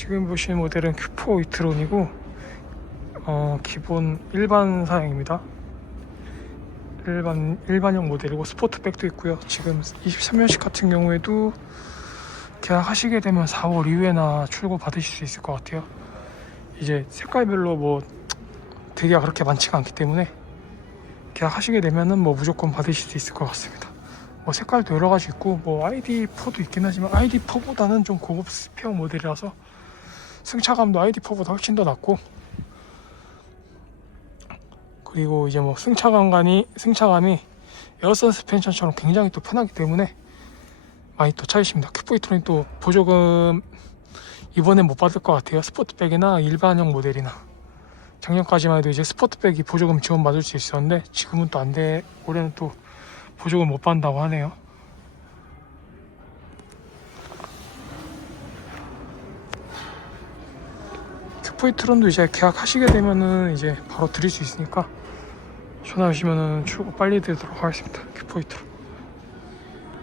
지금 보시는 모델은 큐포 이트론이고 어, 기본 일반 사양입니다. 일반 일반형 모델이고 스포트백도 있고요. 지금 23년식 같은 경우에도 계약하시게 되면 4월 이후에나 출고 받으실 수 있을 것 같아요. 이제 색깔별로 뭐 대기가 그렇게 많지가 않기 때문에 계약하시게 되면은 뭐 무조건 받으실 수 있을 것 같습니다. 뭐 색깔도 여러 가지 있고 뭐 ID4도 있긴 하지만 ID4보다는 좀 고급 스페어 모델이라서 승차감도 ID4보다 훨씬 더 낫고 그리고 이제 뭐 승차감이 승차감이 에어 서스펜션처럼 굉장히 또 편하기 때문에 많이 또 찾으십니다. 큐포이트론이 또 보조금 이번엔 못 받을 것 같아요. 스포트백이나 일반형 모델이나 작년까지만 해도 이제 스포트백이 보조금 지원 받을 수 있었는데 지금은 또 안 돼. 올해는 또 보조금 못 받는다고 하네요. 큐포이트론도 이제 계약하시게 되면은 이제 바로 드릴 수 있으니까 전화 주시면은 출고 빨리 드리도록 하겠습니다. 큐포이트론.